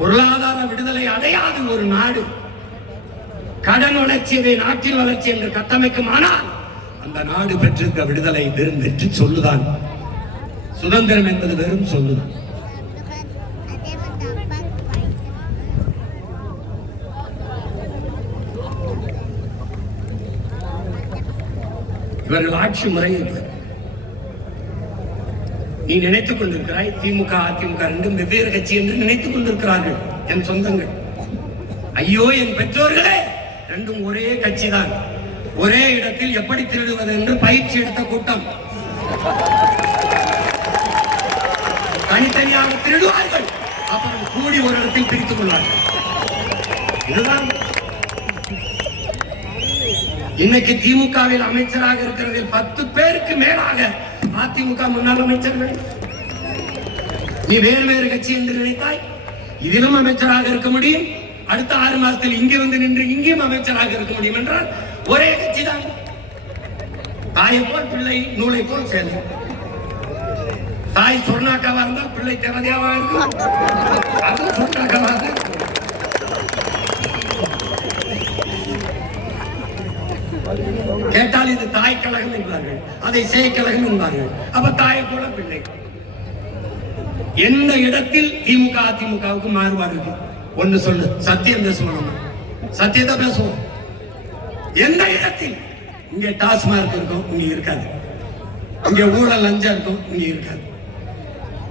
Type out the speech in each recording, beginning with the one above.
பொருளாதார விடுதலை அடையாது ஒரு நாடு. கடன் வளர்ச்சியை நாட்டின் வளர்ச்சி என்று கட்டமைக்குமானால் அந்த நாடு பெற்றிருக்க விடுதலை வெறும் வெற்றி சொல்லுதான். சுதந்திரம் என்பது வெறும் சொல்லுதான். இவர்கள் ஆட்சி முறை நீ நினைத்துக் கொண்டிருக்கிறாய். திமுக அதிமுக ரெண்டும் வெவ்வேறு கட்சி என்று நினைத்துக் கொண்டிருக்கிறார்கள் என் சொந்தங்கள். ஐயோ என் பெற்றோர்களே, ரெண்டும் ஒரே கட்சி தான். ஒரே இடத்தில் எப்படி திருடுவது என்று பயிற்சி எடுத்த கூட்டம். தனித்தனியாக திருடுவார்கள், அப்புறம் கூடி ஒரு இடத்தில் பிரித்துக் கொள்வார்கள். இதுதான் இன்னைக்கு திமுகவில் அமைச்சராக இருக்கிறதில் 10 பேருக்கு மேலாக அதிமுக முன்னாள் அமைச்சர்கள். நீ வேறு வேறு கட்சி என்று நினைத்தாய். இதிலும் அமைச்சராக இருக்க முடியும். அடுத்த 6 மாதத்தில் இங்கே வந்து நின்று இங்கேயும் அமைச்சராக இருக்க முடியும் என்றால் ஒரே கட்சி தான். தாயை போல் பிள்ளை நூலை போல் சேர்ந்து. தாய் சொர்ணாக்காவா இருந்தால் பிள்ளை தேவதையாவா இருக்கும். அதுவும் சொர்ணாக்காவாக கேட்டால் இது தாய் கழகம் என்பார்கள், அதை செய் கழகம் என்பார்கள். அப்ப தாயை போல பிள்ளை. எந்த இடத்தில் திமுக அதிமுகவுக்கு மாறுபாடு இருக்கு? ஒண்ணு சொல்லு, சத்தியம் பேசுவோம். சத்தியத்தை பேசுவோம். எந்த இடத்தில்? இங்க டாஸ்மார்க் இருக்கும், இங்க இருக்காது. இங்க ஊழல் லஞ்சம் இருக்கும், இங்க இருக்காது.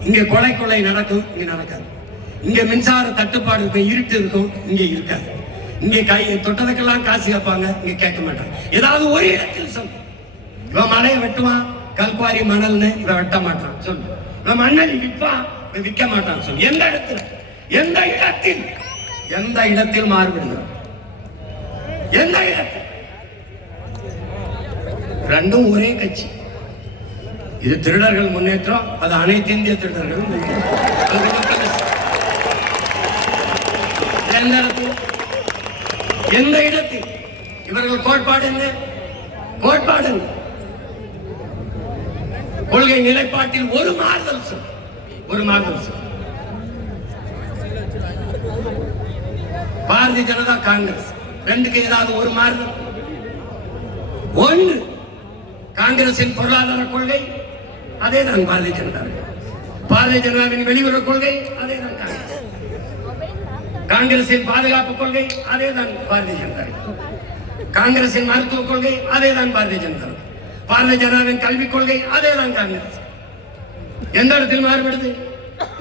இங்க கொலை நடக்கும், இங்க நடக்காது. இங்க மின்சார தட்டுப்பாடு இருக்கும், இருட்டு இருக்கும், இங்க இருக்காது. இங்கே கை தொட்டதுக்கெல்லாம் காசு கேட்பாங்க, இங்க கேட்க மாட்டாங்க. ஏதாவது ஒரு இடத்தில் சொல்லு. இவன் மலையை வெட்டுவான், கல்குவாரி மணல்னு இவன் வெட்ட மாட்டான் சொல்லு. இவன் மண்ணலி விற்பான், விற்க மாட்டான் சொல்லு. எந்த இடத்துல? எந்த இடத்தில்? எந்த இடத்தில் மாறுபடுகிறார்? எந்த இடத்தில்? ரெண்டும் ஒரே கட்சி. இது திருடர்கள் முன்னேற்றம், அது அனைத்து இந்திய திருடர்கள். எந்த இடத்தில்? எந்த இடத்தில்? இவர்கள் கோட்பாடு என்ன? கோட்பாடு கொள்கை நிலைப்பாட்டில் ஒரு மாறுதல் சொல். ஒரு மாறுதல் சொல். பாரதிய ஜனதா காங்கிரஸ் ரெண்டுக்கு ஏதாவது ஒரு மாறுதல்? ஒன்று, காங்கிரசின் பொருளாதார கொள்கை அதே தான் பாரதிய ஜனதா. பாரதிய ஜனதாவின் வெளியுறவு கொள்கை அதே தான் காங்கிரஸ். காங்கிரசின் பாதுகாப்பு கொள்கை அதே தான் பாரதிய ஜனதா. காங்கிரசின் மருத்துவ கொள்கை அதே தான் பாரதிய ஜனதா. பாரதிய ஜனதாவின் கல்விக் கொள்கை அதே தான் காங்கிரஸ். எந்த இடத்தில் மாறுபடுது?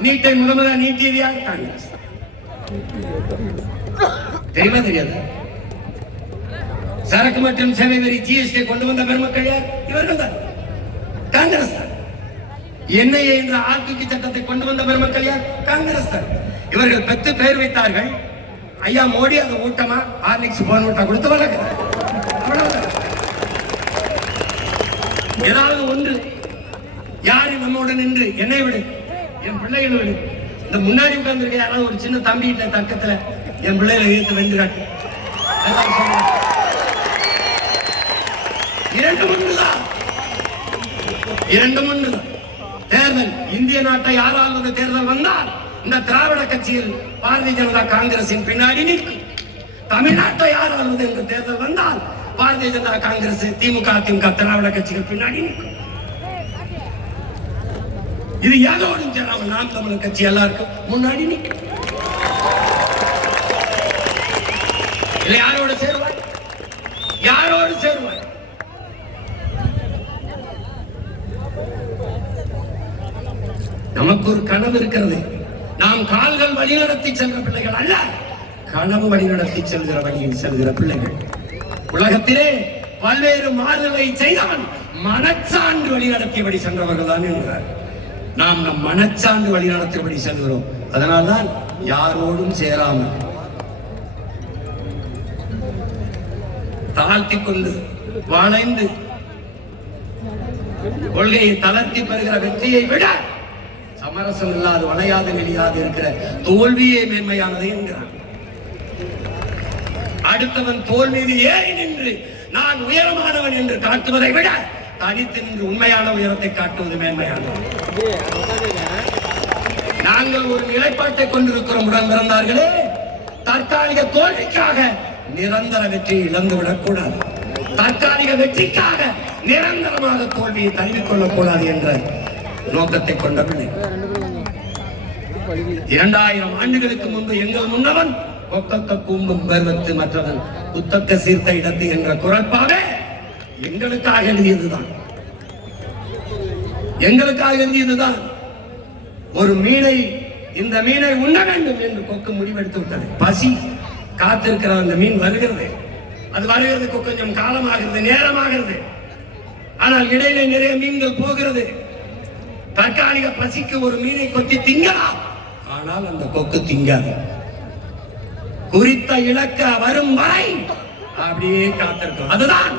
நீட்டை முதல்ல நீட்டியது யார்? காங்கிரஸ். தெரியுமா தெரியாது? சரக்கு மற்றும் சேவை வரி ஜிஎஸ்டி கொண்டு வந்த பெருமக்கள் யார்? இவர்கள் தான், காங்கிரஸ் தான். என்ஐஏ என்ற ஆட்சி சட்டத்தை கொண்டு வந்த பெருமக்கள் யார்? காங்கிரஸ் தான். இவர்கள் 10 பேர் வைத்தார்கள். ஐயா மோடி அந்த ஊட்டமா ஹார்லிக்ஸ் போன் ஊட்டா கொடுத்து வளர்க்கிறார். ஏதாவது ஒன்று யாரு நம்மோட நின்று என்னை விடு, என் பிள்ளைகளை விடு. இந்த முன்னாடி உட்கார்ந்து யாராவது ஒரு சின்ன தம்பி தர்க்கத்துல என் பிள்ளைகளை ஏற்று வென்றுகாட்டு. இரண்டும் ஒன்றுதான். தேர்தல் இந்திய நாட்டை யாராவது தேர்தல் வந்தால் இந்த திராவிட கட்சியில் பாரதிய ஜனதா காங்கிரசின் பின்னாடி நிற்கும். தமிழ்நாட்டை யாராவது என்று தேர்தல் வந்தால் பாரதிய ஜனதா காங்கிரஸ், திமுக அதிமுக திராவிட கட்சிகள் பின்னாடி நிற்கும். இது யாரோடும் சேராமல் நாம் தமிழர் கட்சி எல்லாருக்கும் முன்னாடி நிற்கும். யாரோடு சேருவார்? யாரோடு சேருவார்? நமக்கு ஒரு கனவு இருக்கிறது. நாம் கால்கள் வழிநடத்தி சென்ற பிள்ளைகள் அல்ல, கனவு வழிநடத்தி செல்கிற வழியில் செல்கிற பிள்ளைகள். உலகத்திலே பல்வேறு மாறுதலை செய்தவன் மனச்சான்று வழிநடத்தியபடி சென்றவர்கள் தான் என்கிறார். நாம் நம் மனச்சான்று வழிநடத்தியபடி செல்கிறோம். அதனால்தான் யாரோடும் சேராமல் தாழ்த்தி கொண்டு வாழ்ந்து கொள்கையை தளர்த்தி பெறுகிற வெற்றியை விட சமரசம் இல்லாது வளையாது நெளியாது இருக்கிற தோல்வியே மேன்மையானது என்கிறார். அடுத்தவன் தோல் மீது ஏறி நின்று நான் உயரமானவன் என்று காட்டுவதை விட தனித்து நின்று உண்மையான உயரத்தை காட்டுவது மேன்மையானது. நாங்கள் ஒரு நிலைப்பாட்டை கொண்டிருக்கிறோம் உடன் பிறந்தார்களே. தற்காலிக தோல்விக்காக நிரந்தர வெற்றியை இழந்துவிடக் கூடாது. தற்காலிக வெற்றிக்காக நிரந்தரமாக தோல்வியை தழுவிக் கொள்ளக்கூடாது என்ற நோக்கத்தை கொண்டவில்லை. 2000 ஆண்டுகளுக்கு முன்பு எங்கள் முன்னவன் கொக்கக்க கூம்பும் பருவத்து மற்றவன் புத்தக்க சீர்த்த இடத்து என்ற குரல்பாவே எங்களுக்காக எழுதியதுதான். எங்களுக்காக எழுதியதுதான். ஒரு மீனை, இந்த மீனை உண்ண வேண்டும் என்று கொக்கு முடிவெடுத்து விட்டது. பசி காத்திருக்கிற அந்த மீன் வருகிறது. அது வருகிறதுக்கு கொஞ்சம் காலமாகிறது, நேரமாகிறது. ஆனால் இடையிலே நிறைய மீன்கள் போகிறது. தற்காலிக பசிக்கு ஒரு மீனை கொத்தி திங்கலாம், ஆனால் அந்த கொக்கு திங்காது. குறித்த இலக்க வரும் வரை அப்படியே காத்திருக்கும். அதுதான்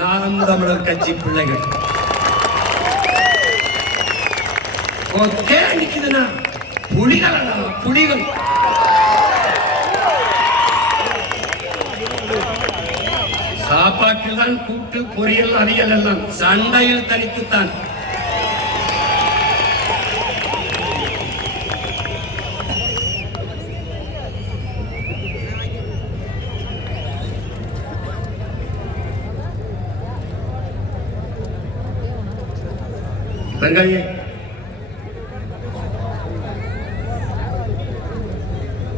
நாம் தமிழர் கட்சி பிள்ளைகள். கொக்கே நிக்குதுன்னா புலிகள், புலிகள். சாப்பாட்டில் தான் கூட்டு பொரியல் அவியல் எல்லாம், சண்டையில் தனித்துத்தான்.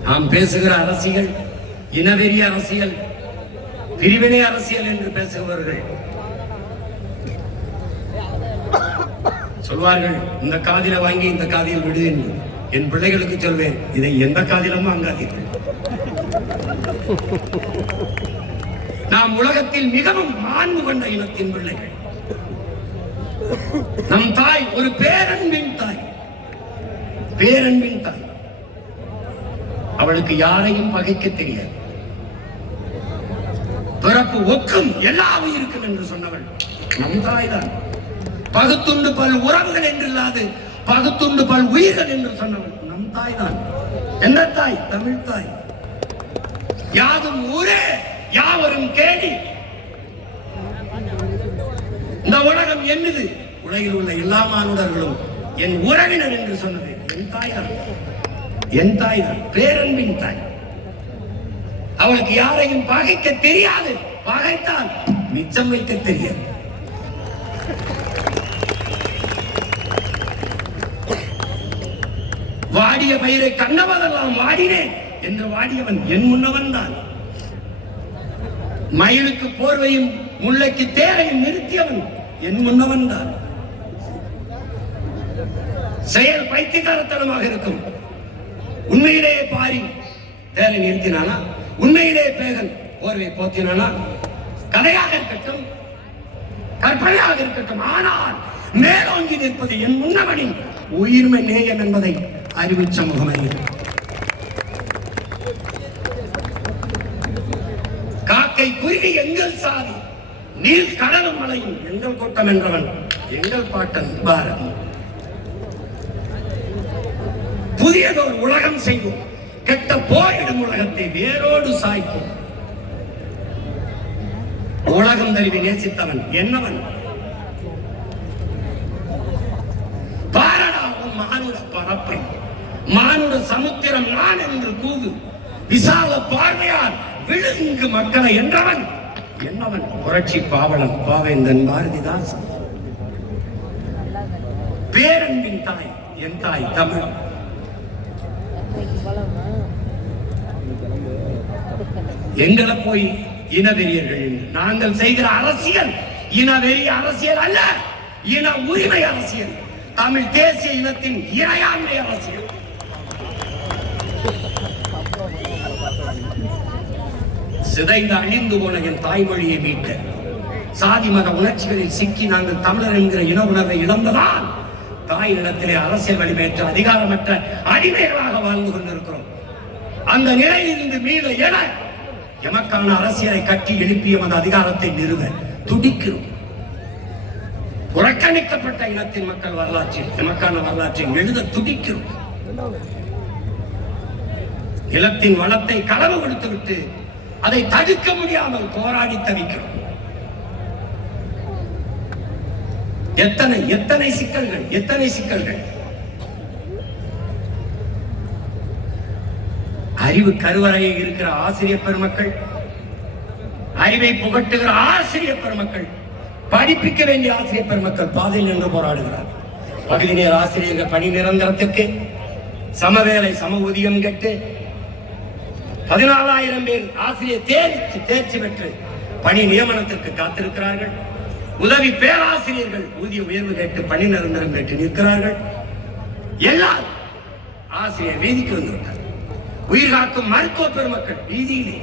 நாம் பேசுகிற அரசியல் இனவெறி அரசியல், பிரிவினை அரசியல் என்று பேசுபவர்கள் சொல்வார்கள், இந்த காதில வாங்கி இந்த காதில் விடு என்று. என் பிள்ளைகளுக்கு சொல்வேன், இதை எந்த காதிலும் வாங்காதீர்கள். நாம் உலகத்தில் மிகவும் மாண்பு கொண்ட இனத்தின் பிள்ளைகள். நம் தாய் ஒரு பேரன்பின் தாய், பேரன்பின் தாய். அவளுக்கு யாரையும் பகைக்க தெரியாது. பிறப்பு ஒக்கும் எல்லா உயிருக்கும் என்று சொன்னவள் நம் தாய் தான். பகுத்துண்டு பல் உறவுகள் என்று இல்லாது பகுத்துண்டு பல் உயிர்கள் என்று சொன்னவள் நம் தாய் தான். என்ன தாய்? தமிழ் தாய். யாதும் ஊரே யாவரும் கேடி. இந்த உலகம் என்னது? உலகில் உள்ள எல்லா மானுடர்களும் என் உறவினர் என்று சொன்னது என் தாய் தான். என் தாய் தான், பேரன்பின் தாய். அவளுக்கு யாரையும் பகைக்க தெரியாது. பகைத்தால் மிச்சம் வைக்க தெரியாது. வாடிய பயிரை கண்டவதெல்லாம் வாடினேன் என்று வாடியவன் என் முன்னவன் தான். மயிலுக்கு போர்வையும் முல்லைக்கு தேரையும் நிறுத்தியவன் என் முன்னவன் தான். செயல் பைத்தியகாரத்தனமாக இருக்கும். உண்மையிலேயே பாரி தேரை நிறுத்தினானா? உண்மையிலே பேகன் போர்வை போத்தினானா? கதையாக இருக்கட்டும், கற்பனையாக இருக்கட்டும், ஆனால் மேலோங்கி நிற்பது என் முன்னவனின் உயிர்மை நேயம் என்பதை அறிவிச்ச முகமை. காக்கை குருவி எங்கள் சாதி, நீல் கடலும் மலையும் எங்கள் கூட்டம் என்றவன் எங்கள் பாட்டன் பாரதி. புதியதோர் உலகம் செய்வோம், கெட்ட போரிடும் உலகத்தை வேரோடு சாய்ப்போம். உலகம் தழுவி நேசித்தவன் என்னவன்? பாரடா உன் மானுட பரப்பை, மானுட சமுத்திரம் நான் என்று கூவு, விசால பார்வையால் விழுங்கு மக்களை என்றவன் என்னவன்? புரட்சி பாவலன் பாவேந்தன் பாரதிதாசன். பேரன்பின் தாய் என் தாய் தமிழ். எங்களை போய் இனவெறியர்கள் என்று நாங்கள் செய்கிற அரசியல் இனவெறி அரசியல் அல்ல, இன உரிமை அரசியல், தமிழ் தேசிய இனத்தின் இறையாண்மை அரசியல். சிதைந்து அழிந்து போன என் தாய்மொழியை மீட்க சாதி மத உணர்ச்சிகளில் சிக்கி நாங்கள் தமிழர் என்கிற இன உணர்வை இழந்ததால் தாய் நிலத்திலே அரசியல் வலிமையற்ற அதிகாரமற்ற அடிமைகளாக வாழ்ந்து கொண்டிருக்கிறோம். அந்த நிலையிலிருந்து மீள என எமக்கான அரசியலை கட்டி எழுப்பிய அந்த அதிகாரத்தை நிறுவ துடிக்கிறோம். புறக்கணிக்கப்பட்ட இனத்தின் மக்கள் வரலாற்றில் எமக்கான வரலாற்றை எழுத துடிக்கிறோம். நிலத்தின் வளத்தை களவு கொடுத்துவிட்டு அதை தடுக்க முடியாமல் போராடி தவிக்கிறோம். எத்தனை எத்தனை சிக்கல்கள், எத்தனை சிக்கல்கள். அறிவு கருவறையில் இருக்கிற ஆசிரியர் பெருமக்கள், அறிவை புகட்டுகிற ஆசிரியர் பெருமக்கள், படிப்பிக்க வேண்டிய ஆசிரியர் பெருமக்கள் பாதையில் நின்று போராடுகிறார். பகுதி நேர ஆசிரியர்கள் பணி நிரந்தரத்திற்கு சமவேளை சம ஊதியம் கேட்டு 14,000 பேர் ஆசிரியர் தேர்ச்சி பெற்று பணி நியமனத்திற்கு காத்திருக்கிறார்கள். உதவி பேராசிரியர்கள் ஊதிய உயர்வு கேட்டு பணி நிரந்தரம் கேட்டு நிற்கிறார்கள். எல்லாரும் ஆசிரியர் வீதிக்கு வந்துவிட்டார். உயிர் காக்கும் மருத்துவ பெருமக்கள் வீதியிலே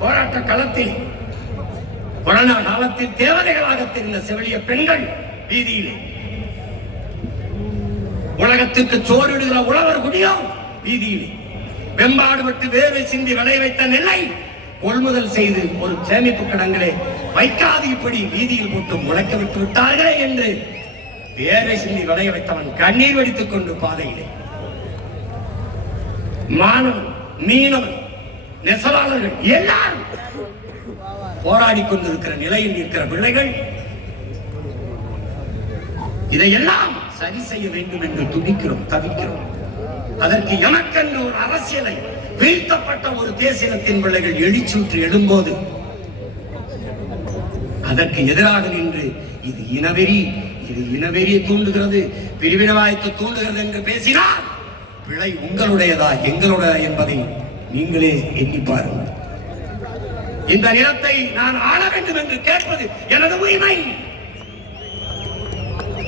போராட்ட களத்தில், கொரோனா காலத்தில் தேவதைகளாக தெரிந்த செவிலிய பெண்கள் வீதியிலே, உலகத்திற்கு சோறிடுகிற உழவர் குடியும் வீதியிலே, வெம்பாடுபட்டு வேர்வை சிந்தி விளைய வைத்த நெல்லை கொள்முதல் செய்து ஒரு சேமிப்பு கிடங்களே வைக்காது இப்படி வீதியில் போட்டு முளைக்க விட்டு விட்டார்களே என்று வேர்வை சிந்தி விளைய வைத்தவன் கண்ணீர் வடித்துக் கொண்டு பாதையிலே, மாணவன், மீனவன், நெசவாளர்கள் எல்லாரும் போராடி கொண்டிருக்கிற நிலையில் இருக்கிற பிள்ளைகள் இதையெல்லாம் சரி செய்ய வேண்டும் என்று துடிக்கிறோம், தவிக்கிறோம். அதற்கு எமக்கென்று ஒரு அரசியலை, வீழ்த்தப்பட்ட ஒரு தேசியத்தின் பிள்ளைகள் எழுச்சூற்று எழும்போது அதற்கு எதிராக நின்று இது இனவெறி, இது இனவெறியை தூண்டுகிறது, பிரிவினவாயத்தை தூண்டுகிறது என்று பேசினார் பிழை உங்களுடையதா எங்களுடைய என்பதை நீங்களே எண்ணி பாருங்கள். இந்த நிலத்தை நான் ஆள வேண்டும் என்று கேட்பது எனது உரிமை.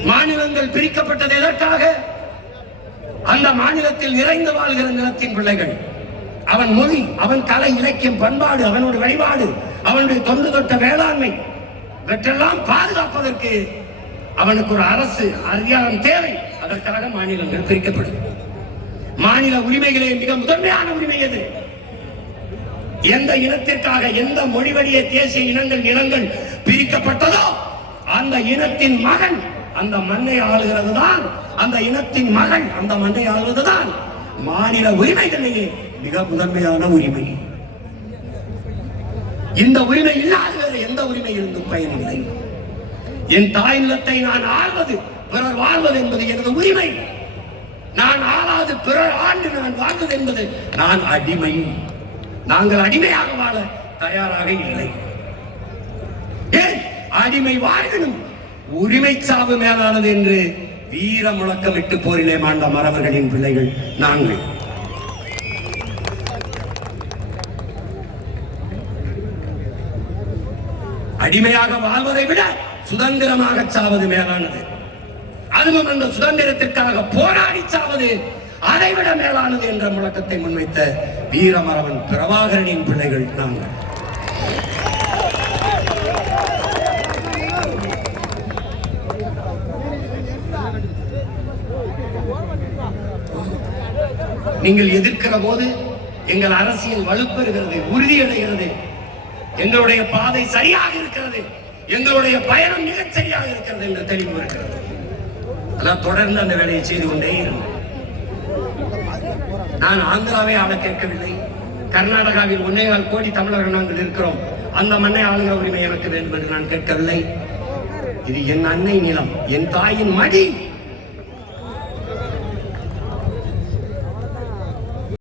மாநிலங்கள் பிரிக்கப்பட்டது எதற்காக? அந்த மாநிலத்தில் நிறைந்து வாழ்கிற நிலத்தின் பிள்ளைகள், அவன் மொழி, அவன் கலை, இலக்கியம், பண்பாடு, அவனுடைய வழிபாடு, அவனுடைய தொன்று தொட்ட வேளாண்மை, இவற்றெல்லாம் பாதுகாப்பதற்கு அவனுக்கு ஒரு அரசு அதிகாரம் தேவை. அதற்காக மாநிலங்கள் பிரிக்கப்படும். மாநில உரிமைகளே மிக முதன்மையான உரிமை எது? எந்த இனத்திற்காக, எந்த மொழி வழியே தேசிய இனங்கள் நிலங்கள் பிரிக்கப்பட்டதோ அந்த இனத்தின் மகன் அந்த மண்ணை ஆளுகிறது தான், அந்த இனத்தின் மகள் அந்த மண்ணை ஆளுவதுதான் மாநில உரிமைகளிலேயே மிக முதன்மையான உரிமை. இந்த உரிமை இல்லாத வேறு எந்த உரிமை இருந்தும் பயனில்லை. என் தாய் நிலத்தை நான் ஆள்வது, பிறர் வாழ்வது என்பது எனது உரிமை. நான் ஆளாது பிறர் ஆண்டு நான் வாழ்வது என்பது நான் அடிமை. நாங்கள் அடிமையாக வாழ தயாராக இல்லை. ஏன் அடிமை வாழ்வினும் உரிமை சாவு மேலானது என்று வீர முழக்கமிட்டு போரிலே மாண்ட மறவர்களின் பிள்ளைகள் நாங்கள். அடிமையாக வாழ்வதை விட சுதந்திரமாக சாவது மேலானது. அதுவும் அந்த சுதந்திரத்திற்காக போராடி சாவது அதைவிட மேலானது என்ற முழக்கத்தை முன்வைத்த வீரமரவன் பிரபாகரனின் பிள்ளைகள் நாங்கள். நீங்கள் எதிர்க்கிற போது எங்கள் அரசியல் வலுப்பெறுகிறது, உறுதியடைகிறது, எங்களுடைய பாதை சரியாக இருக்கிறது, எங்களுடைய பயணம் மிகச் சரியாக இருக்கிறது என்று தெளிவு இருக்கிறது. அதனால் தொடர்ந்து அந்த வேலையை செய்து கொண்டே இருந்தேன். நான் ஆந்திராவை ஆள கேட்கவில்லை. கர்நாடகாவில் 1.25 கோடி தமிழர்கள் நாங்கள் இருக்கிறோம், அந்த மண்ணை ஆளுகிற உரிமை எனக்கு வேண்டும் என்று நான் கேட்கவில்லை. இது என் அன்னை நிலம், என் தாயின் மடி.